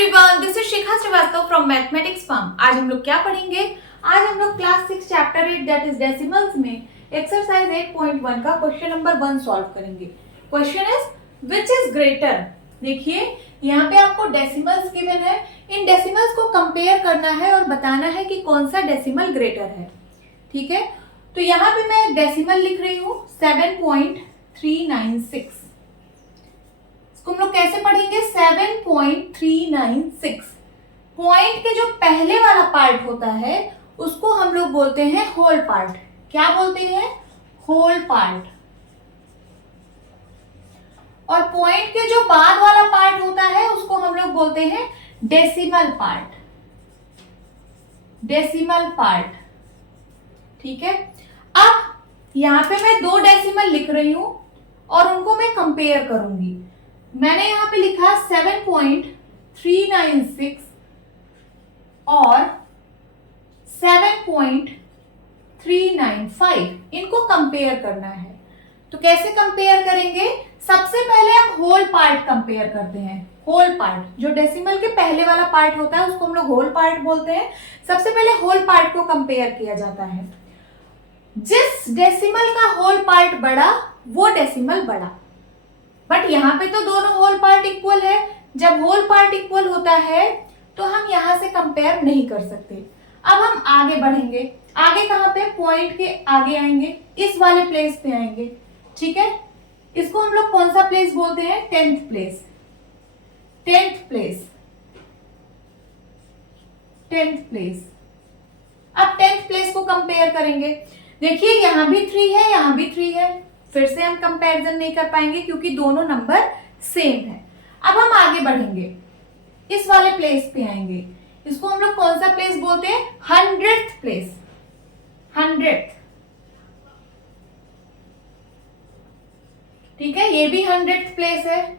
Everyone, this is Shikha Srivastava from mathematics form. आज हम लोग क्या पढ़ेंगे? आज हम लोग class 6 chapter 8 that is decimals में एक्सरसाइज 8.1 का क्वेश्चन नंबर 1 सॉल्व करेंगे। Question is which is greater. देखिए यहाँ पे आपको डेसिमल्स गिवन है, इन डेसिमल्स को कंपेयर करना है और बताना है कि कौन सा डेसिमल ग्रेटर है। ठीक है, तो यहाँ पे मैं डेसिमल लिख रही हूँ 7.396। इसको हम लोग कैसे पढ़ेंगे? 7.396। पॉइंट के जो पहले वाला पार्ट होता है उसको हम लोग बोलते हैं होल पार्ट। क्या बोलते हैं? Whole part. और पॉइंट के जो बाद वाला पार्ट होता है उसको हम लोग बोलते हैं डेसिमल पार्ट। Decimal part. ठीक है, अब यहां पे मैं दो डेसिमल लिख रही हूं और उनको मैं कंपेयर करूंगी। मैंने यहां पे लिखा 7.396 और 7.395। इनको कंपेयर करना है। तो कैसे कंपेयर करेंगे? सबसे पहले हम होल पार्ट कंपेयर करते हैं। होल पार्ट, जो डेसिमल के पहले वाला पार्ट होता है उसको हम लोग होल पार्ट बोलते हैं। सबसे पहले होल पार्ट को कंपेयर किया जाता है। जिस डेसिमल का होल पार्ट बड़ा वो डेसिमल बड़ा। बट यहाँ पे तो दोनों होल पार्ट इक्वल है। जब होल पार्ट इक्वल होता है तो हम यहां से कंपेयर नहीं कर सकते। अब हम आगे बढ़ेंगे। आगे कहां पे? पॉइंट के आगे आएंगे, इस वाले प्लेस पे आएंगे। ठीक है, इसको हम लोग कौन सा प्लेस बोलते हैं? 10th place. 10th place. 10th place. अब 10th प्लेस को कंपेयर करेंगे। देखिए यहां भी 3 है, यहां भी 3 है। फिर से हम कंपैरिजन नहीं कर पाएंगे क्योंकि दोनों नंबर सेम है। अब हम आगे बढ़ेंगे, इस वाले प्लेस पे आएंगे। इसको हम लोग कौन सा प्लेस बोलते हैं? 100th place. 100th। ठीक है, ये भी 100th प्लेस है।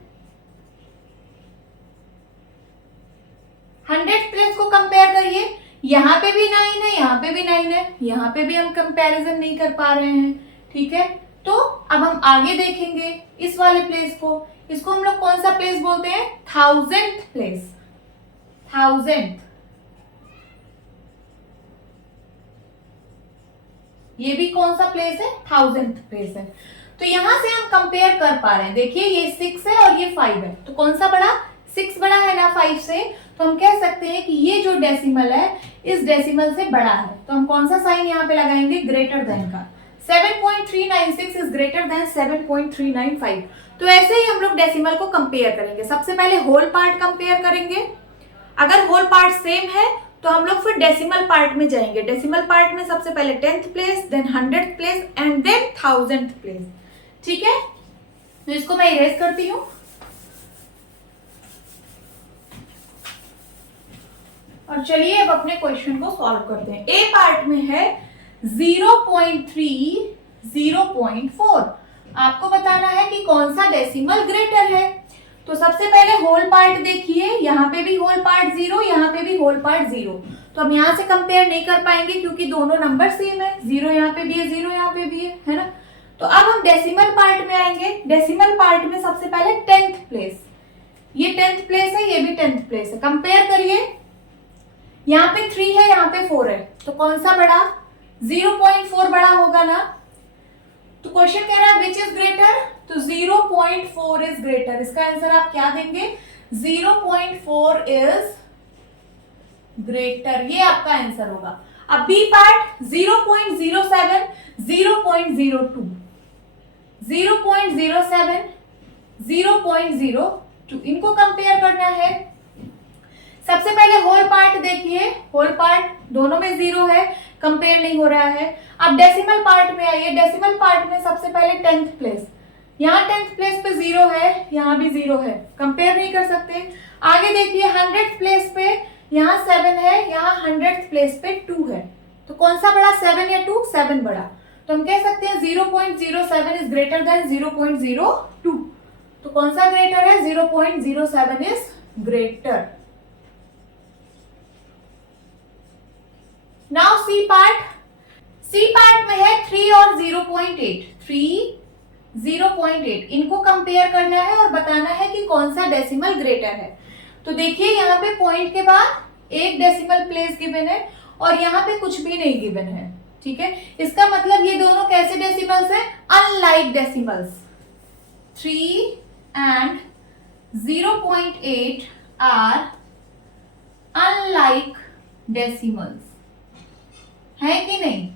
100th प्लेस को कंपेयर करिए। यहां पे भी 9 है, यहां पे भी 9 है, यहां पे भी हम कंपैरिजन नहीं कर पा रहे हैं। ठीक है, तो अब हम आगे देखेंगे इस वाले प्लेस को। इसको हम लोग कौन सा प्लेस बोलते हैं? 1000th place. 1000th। ये भी कौन सा प्लेस है? 1000th प्लेस है। तो यहां से हम कंपेयर कर पा रहे हैं। देखिए ये 6 है और ये 5 है, तो कौन सा बड़ा? 6 बड़ा है ना 5 से। तो हम कह सकते हैं कि ये जो डेसिमल है इस डेसिमल से बड़ा है। तो हम कौन सा साइन यहाँ पे लगाएंगे? ग्रेटर देन का। 7.396 इज ग्रेटर देन 7.395। तो ऐसे ही हम लोग डेसिमल को कंपेयर करेंगे। सबसे पहले होल पार्ट कंपेयर करेंगे। अगर होल पार्ट सेम है तो हम लोग फिर डेसिमल पार्ट में जाएंगे। डेसिमल पार्ट में सबसे पहले 10th place, then 100th place and then 1000th place. ठीक है, तो इसको मैं इरेज करती हूं। और चलिए अब अपने क्वेश्चन को सॉल्व करते हैं। ए पार्ट में है 0.3, 0.4। आपको बताना है कि कौन सा डेसिमल ग्रेटर है। तो सबसे पहले होल पार्ट देखिए, यहाँ पे भी होल पार्ट 0, यहाँ पे भी होल पार्ट 0। तो हम यहाँ से कंपेयर नहीं कर पाएंगे क्योंकि दोनों नंबर सेम है। 0 यहाँ पे भी है, 0 यहाँ पे भी है ना। तो अब हम डेसिमल पार्ट में आएंगे। डेसिमल पार्ट में सबसे पहले 10th प्लेस। ये 10th प्लेस है, ये भी 10th प्लेस है। कंपेयर करिए, यहाँ पे 3 है, यहाँ पे 4 है, तो कौन सा बड़ा? 0.4 बड़ा होगा ना। तो क्वेश्चन कह रहा है विच इज ग्रेटर, तो 0.4 इज ग्रेटर। इसका आंसर आप क्या देंगे? 0.4 इज ग्रेटर। ये आपका आंसर होगा। अब बी पार्ट 0.07, 0.02, 0.07, 0.02। इनको कंपेयर करना है। सबसे पहले होल पार्ट देखिए, होल पार्ट दोनों में 0 है, कंपेयर नहीं हो रहा है। अब डेसिमल पार्ट में आइए। डेसिमल पार्ट में सबसे पहले 10th प्लेस। यहाँ 10th प्लेस पे 0 है, यहाँ भी 0 है, कंपेयर नहीं कर सकते। आगे देखिए 100th प्लेस पे यहाँ 7 है, यहाँ 100th प्लेस पे 2 है, तो कौन सा बड़ा? 7 या 2? 7 बड़ा। तो हम कह सकते हैं 0.07 इज ग्रेटर देन 0.02। तो कौन सा ग्रेटर है? 0.07 is greater. Now C part. C part में है 3 और 0.8। 3, 0.8 इनको कंपेयर करना है और बताना है कि कौन सा डेसिमल ग्रेटर है। तो देखिए यहाँ पे पॉइंट के बाद एक डेसिमल प्लेस गिवन है और यहाँ पे कुछ भी नहीं गिवन है, ठीक है। इसका मतलब ये दोनों कैसे डेसिमल्स हैं? Unlike decimals. 3 and 0.8 are unlike decimals, है कि नहीं?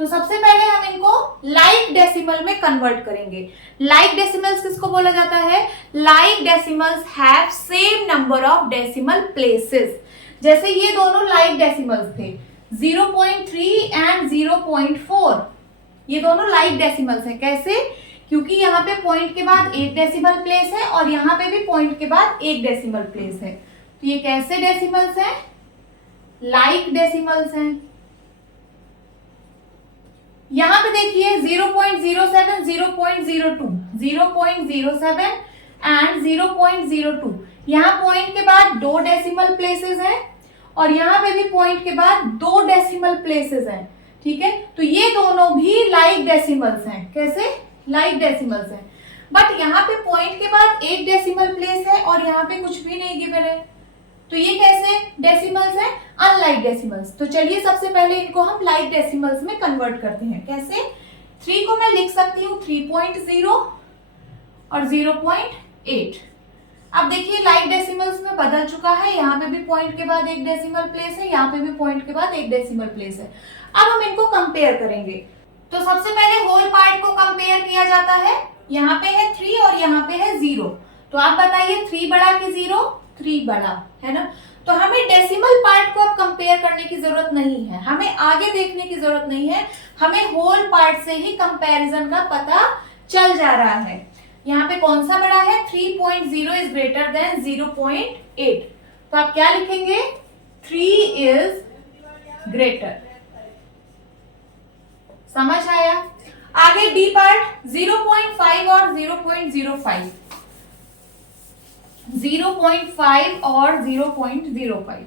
तो सबसे पहले हम इनको लाइक डेसिमल में कन्वर्ट करेंगे। लाइक डेसिमल्स किसको बोला जाता है? Like decimals have same number of decimal places. जैसे ये दोनों लाइक डेसिमल्स थे, 0.3 एंड 0.4, ये दोनों लाइक डेसिमल्स हैं। कैसे? क्योंकि यहाँ पे पॉइंट के बाद एक डेसिमल प्लेस है और यहाँ पे भी पॉइंट के बाद एक डेसिमल प्लेस है। तो ये कैसे डेसिमल्स हैं? लाइक डेसिमल्स हैं। यहाँ पे देखिए 0.07, 0.02, 0.07 एंड 0.02, यहाँ पॉइंट के बाद दो डेसिमल प्लेसेस हैं और यहाँ पे भी पॉइंट के बाद दो डेसिमल प्लेसेस हैं, ठीक है। तो ये दोनों भी लाइक डेसिमल्स हैं। कैसे? लाइक डेसिमल्स हैं। बट यहाँ पे पॉइंट के बाद एक डेसिमल प्लेस है और यहाँ पे कुछ भी नहीं गिवन है, तो ये कैसे डेसिमल्स हैं? Unlike decimals. तो चलिए सबसे पहले इनको हम लाइक डेसिमल्स में कन्वर्ट करते हैं। कैसे? 3 को मैं लिख सकती हूँ 3.0 और 0.8। अब देखिए लाइक डेसिमल्स में बदल चुका है, यहाँ पे भी पॉइंट के बाद एक डेसिमल प्लेस है, यहाँ पे भी पॉइंट के बाद एक डेसिमल प्लेस है। अब हम इनको कंपेयर करेंगे। तो सबसे पहले होल पार्ट को कंपेयर किया जाता है। यहाँ पे है 3 और यहाँ पे है 0। तो आप बताइए 3 बड़ा कि 0? 3 बड़ा है ना। तो हमें डेसिमल पार्ट को अब कंपेयर करने की जरूरत नहीं है, हमें आगे देखने की जरूरत नहीं है, हमें होल पार्ट से ही कंपैरिजन का पता चल जा रहा है। यहाँ पे कौन सा बड़ा है? 3.0 इज ग्रेटर देन 0.8। तो आप क्या लिखेंगे? 3 इज ग्रेटर। समझ आया? आगे डी पार्ट 0.5 और 0.05, 0.5 और 0.05।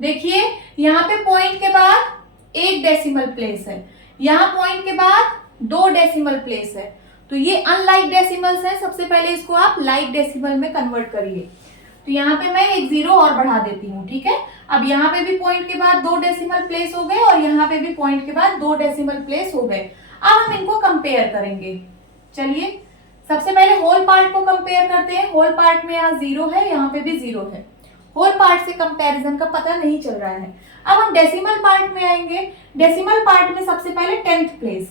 देखिए यहां पे पॉइंट के बाद एक डेसिमल प्लेस है, यहां पॉइंट के बाद दो डेसिमल प्लेस है, तो ये अनलाइक डेसिमल्स है। सबसे पहले इसको आप लाइक डेसिमल में कन्वर्ट करिए। तो यहाँ पे मैं एक 0 और बढ़ा देती हूँ, ठीक है। अब यहाँ पे भी पॉइंट के बाद दो डेसिमल प्लेस हो गए और यहाँ पे भी पॉइंट के बाद दो डेसिमल प्लेस हो गए। अब हम इनको कंपेयर करेंगे। चलिए सबसे पहले होल पार्ट को कंपेयर करते हैं। होल पार्ट में यहाँ 0 है, यहाँ पे भी 0 है। होल पार्ट से कंपैरिजन का पता नहीं चल रहा है। अब हम डेसिमल पार्ट में आएंगे। डेसिमल पार्ट में सबसे पहले 10th प्लेस,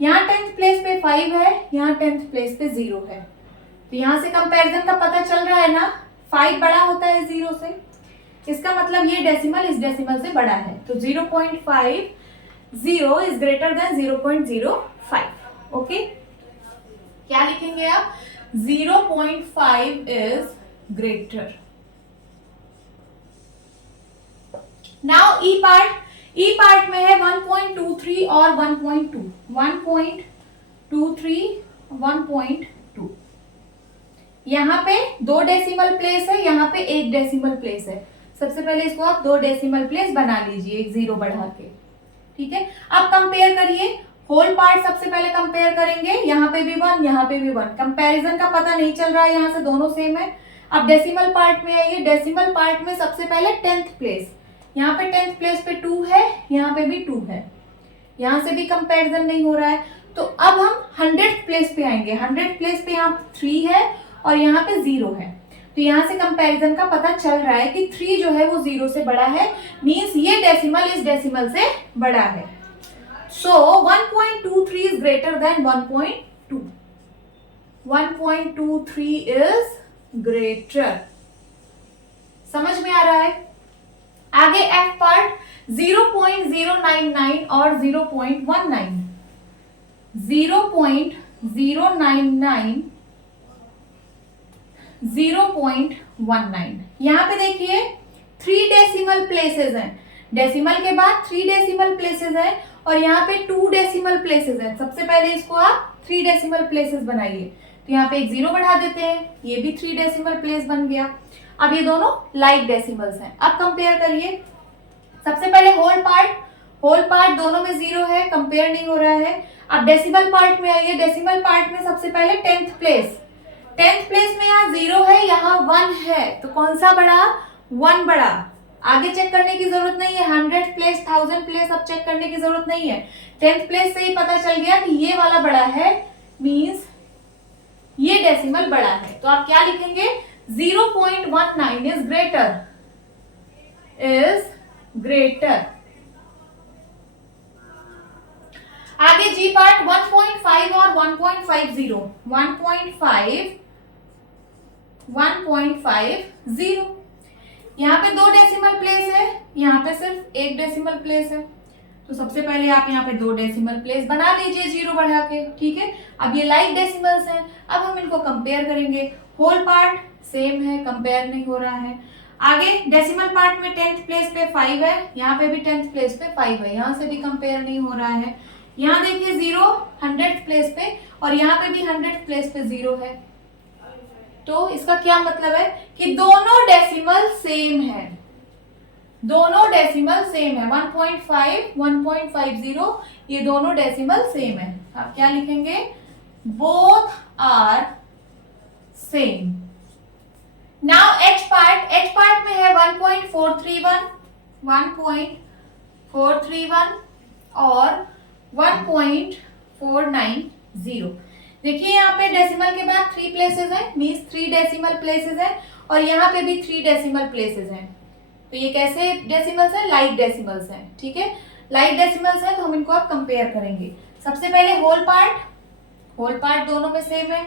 यहाँ 10th प्लेस पे 5 है, यहाँ 10th प्लेस पे 0 है। तो यहाँ से कंपैरिजन का पता चल रहा है ना, 5 बड़ा होता है 0 से, इसका मतलब ये डेसिमल इस डेसिमल से बड़ा है। तो 0.50 इज ग्रेटर देन 0.05। ओके, क्या लिखेंगे आप? 0.5 is greater. Now E part. E part में है 1.23 और 1.2, 1.23, 1.2। यहाँ पे दो डेसिमल प्लेस है, यहाँ पे एक डेसिमल प्लेस है। सबसे पहले इसको आप दो डेसिमल प्लेस बना लीजिए, एक 0 बढ़ा के, ठीक है। अब कंपेयर करिए। होल पार्ट सबसे पहले कंपेयर करेंगे। यहाँ पे भी 1, यहाँ पे भी 1। कंपैरिजन का पता नहीं चल रहा है, यहाँ से दोनों सेम है। अब डेसिमल पार्ट में आइए। डेसिमल पार्ट में सबसे पहले 10th प्लेस, यहाँ पे 10th प्लेस पे 2 है, यहाँ पे भी 2 है, यहाँ से भी कंपैरिजन नहीं हो रहा है। तो अब हम 100th प्लेस पे आएंगे। 100th प्लेस पे यहाँ 3 है और यहाँ पे 0 है। तो यहाँ से कंपैरिजन का पता चल रहा है कि 3 जो है वो 0 से बड़ा है, मींस ये डेसिमल इस डेसिमल से बड़ा है। सो 1.23 is greater than 1.2। 1.23 is greater. समझ में आ रहा है? आगे एफ पार्ट 0.099 और 0.19, 0.099, 0.19। यहाँ पे देखिए 3 डेसिमल प्लेसेस हैं। डेसिमल के बाद 3 डेसिमल प्लेसेस हैं और यहाँ पे 2 डेसिमल प्लेसेस हैं। सबसे पहले इसको आप 3 डेसिमल प्लेसेस बनाइए। तो यहाँ पे एक 0 बढ़ा देते हैं, ये भी 3 डेसिमल प्लेस बन गया। अब ये दोनों लाइक डेसिमल्स हैं। अब कंपेयर करिए। सबसे पहले होल पार्ट। होल पार्ट दोनों में 0 है, कंपेयर नहीं हो रहा है। अब डेसिमल पार्ट में आइए। डेसिमल पार्ट में सबसे पहले 10th प्लेस, 10th प्लेस में यहाँ 0 है, यहाँ 1 है, तो कौन सा बड़ा? 1 बड़ा। आगे चेक करने की जरूरत नहीं है, 100th प्लेस 1000 प्लेस अब चेक करने की जरूरत नहीं है। 10th प्लेस से ही पता चल गया कि ये वाला बड़ा है, मींस ये डेसिमल बड़ा है। तो आप क्या लिखेंगे? 0.19 इज ग्रेटर। आगे जी पार्ट 1.5 और 1.50। 1.50, यहाँ पे 2 डेसिमल प्लेस है, यहाँ पे सिर्फ 1 डेसिमल प्लेस है। तो सबसे पहले आप यहाँ पे 2 डेसिमल प्लेस बना लीजिए 0 बढ़ा के, ठीक है। अब ये लाइक डेसिमल्स हैं, अब हम इनको कंपेयर करेंगे। होल पार्ट सेम है, कंपेयर नहीं हो रहा है। आगे डेसिमल पार्ट में 10th प्लेस पे 5 है, यहाँ पे भी 10th प्लेस पे 5 है, यहाँ से भी कंपेयर नहीं हो रहा है। यहाँ देखिए 0 100th प्लेस पे, और यहाँ पे भी 100th प्लेस पे 0 है। तो इसका क्या मतलब है कि दोनों डेसिमल सेम है, दोनों डेसिमल सेम है। 1.5 1.50 ये दोनों डेसिमल सेम है। आप क्या लिखेंगे? Both are same. Now H part में है 1.431 और 1.490। देखिए यहाँ पे डेसिमल के बाद 3 प्लेसेस हैं, मींस 3 डेसिमल प्लेसेस हैं, और यहाँ पे भी 3 डेसिमल प्लेसेस हैं। तो ये कैसे डेसिमल्स हैं? लाइक डेसिमल्स हैं, ठीक है। लाइक डेसिमल्स हैं तो हम इनको अब कंपेयर करेंगे। सबसे पहले होल पार्ट दोनों में सेम है,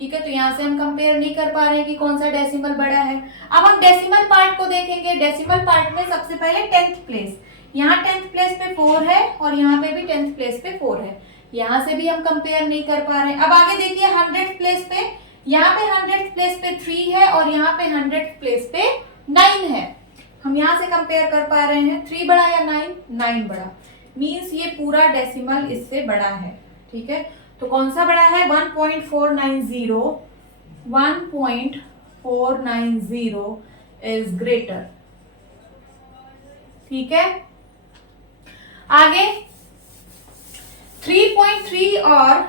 ठीक है। तो यहाँ से हम कंपेयर नहीं कर पा रहे हैं कि कौन सा डेसिमल बड़ा है। अब हम डेसिमल पार्ट को देखेंगे। डेसिमल पार्ट में सबसे पहले 10th प्लेस, यहाँ 10th प्लेस पे 4 है और यहाँ पे भी 10th प्लेस पे 4 है, यहाँ से भी हम कंपेयर नहीं कर पा रहे हैं। अब आगे देखिए 100th प्लेस पे, यहाँ पे 100th प्लेस पे 3 है और यहाँ पे 100th प्लेस पे 9 है। हम यहाँ से कंपेयर कर पा रहे हैं 3 बड़ा या 9 बड़ा, मींस ये पूरा डेसिमल इससे बड़ा है, ठीक है। तो कौन सा बड़ा है? 1.490 इज ग्रेटर, ठीक है। आगे 3.3 और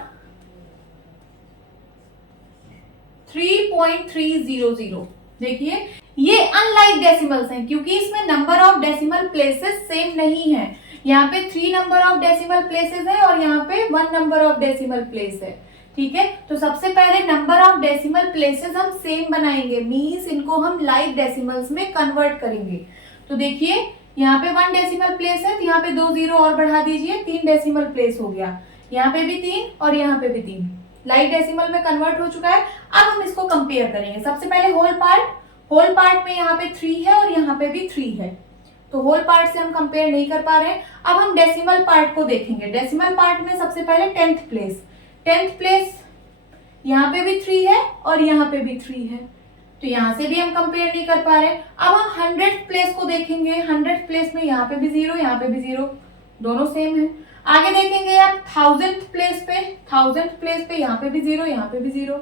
3.300, देखिए ये अनलाइक डेसिमल्स हैं क्योंकि इसमें number of decimal places same नहीं है। यहाँ पे 3 नंबर ऑफ डेसिमल प्लेसेस है और यहाँ पे 1 नंबर ऑफ डेसिमल प्लेस है, ठीक है। तो सबसे पहले नंबर ऑफ डेसिमल प्लेसेस हम सेम बनाएंगे, मींस इनको हम लाइक डेसिमल्स में कन्वर्ट करेंगे। तो देखिए यहाँ पे 1 डेसिमल प्लेस है, तो यहाँ पे 2 जीरो और बढ़ा दीजिए, 3 डेसिमल प्लेस हो गया। यहाँ पे भी 3 और यहाँ पे भी 3, लाइक डेसिमल में कन्वर्ट हो चुका है। अब हम इसको कंपेयर करेंगे। सबसे पहले होल पार्ट में यहाँ पे 3 है और यहाँ पे भी 3 है, तो होल पार्ट से हम कंपेयर नहीं कर पा रहे हैं। अब हम डेसिमल पार्ट को देखेंगे। डेसिमल पार्ट में सबसे पहले 10th प्लेस यहाँ पे भी 3 है और यहाँ पे भी 3 है, तो यहाँ से भी हम कंपेयर नहीं कर पा रहे। अब हम 100th प्लेस को देखेंगे। 100th प्लेस में यहाँ पे भी 0 यहाँ पे भी 0, दोनों सेम है। आगे देखेंगे आप 1000th प्लेस पे यहाँ पे भी 0 यहाँ पे भी 0,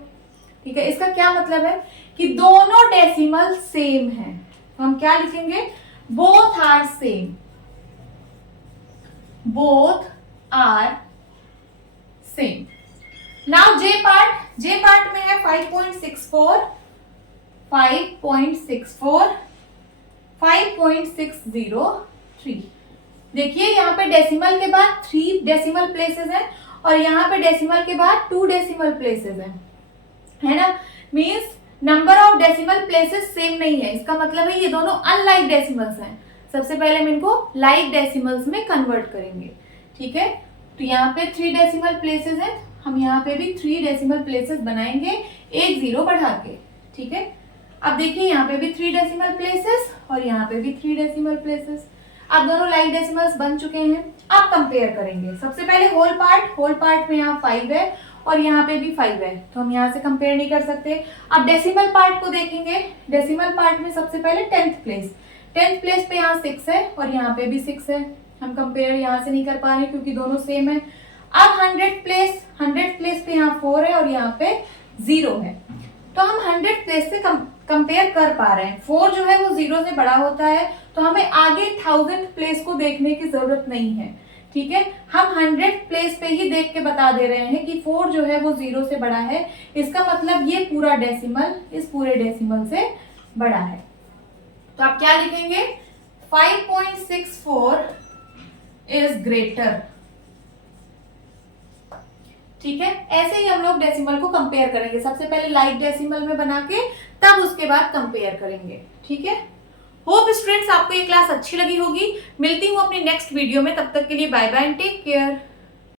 ठीक है। इसका क्या मतलब है कि दोनों डेसिमल सेम है। हम क्या लिखेंगे? Both are same, now J part में है 5.64 5.603। देखिए यहाँ पे डेसिमल के बाद 3 डेसिमल प्लेसेस हैं और यहाँ पे डेसिमल के बाद 2 डेसिमल प्लेसेस हैं, है ना। Means number of decimal places same नहीं है, इसका मतलब है ये दोनों अनलाइक डेसिमल्स हैं। सबसे पहले हम इनको लाइक डेसिमल्स में कन्वर्ट करेंगे, ठीक है। तो यहाँ पे 3 डेसिमल प्लेसेस हैं, हम यहाँ पे भी 3 डेसिमल प्लेसेस बनाएंगे 1 0 बढ़ा के, ठीक है। अब देखिए यहाँ पे भी 3 डेसिमल प्लेसेस और यहाँ पे भी 3 डेसिमल प्लेसेस। अब दोनों लाइक डेसिमल्स बन चुके हैं। अब कंपेयर करेंगे। सबसे पहले होल पार्ट में यहाँ 5 है और यहाँ पे भी 5 है, तो हम यहाँ से कंपेयर नहीं कर सकते। अब डेसिमल पार्ट को देखेंगे। डेसिमल पार्ट में सबसे पहले 10th प्लेस पे यहाँ 6 है और यहाँ पे भी 6 है, हम कंपेयर यहाँ से नहीं कर पा रहे क्योंकि दोनों सेम है। अब 100th प्लेस पे यहाँ 4 है और यहाँ पे 0 है, तो हम 100th प्लेस से कंपेयर कर पा रहे हैं। 4 जो है वो 0 से बड़ा होता है, तो हमें आगे 1000th प्लेस को देखने की जरूरत नहीं है, ठीक है, हम 100 प्लेस पे ही देख के बता दे रहे हैं कि 4 जो है वो 0 से बड़ा है, इसका मतलब ये पूरा डेसिमल इस पूरे डेसिमल से बड़ा है। तो आप क्या लिखेंगे, 5.64 इज ग्रेटर। ठीक है, ऐसे ही हम लोग डेसिमल को कंपेयर करेंगे, सबसे पहले लाइक डेसिमल में बना के तब उसके बाद कंपेयर करेंगे। ठीक है, होप स्टूडेंट्स आपको ये क्लास अच्छी लगी होगी। मिलती हूँ अपनी नेक्स्ट वीडियो में, तब तक के लिए bye bye and take care.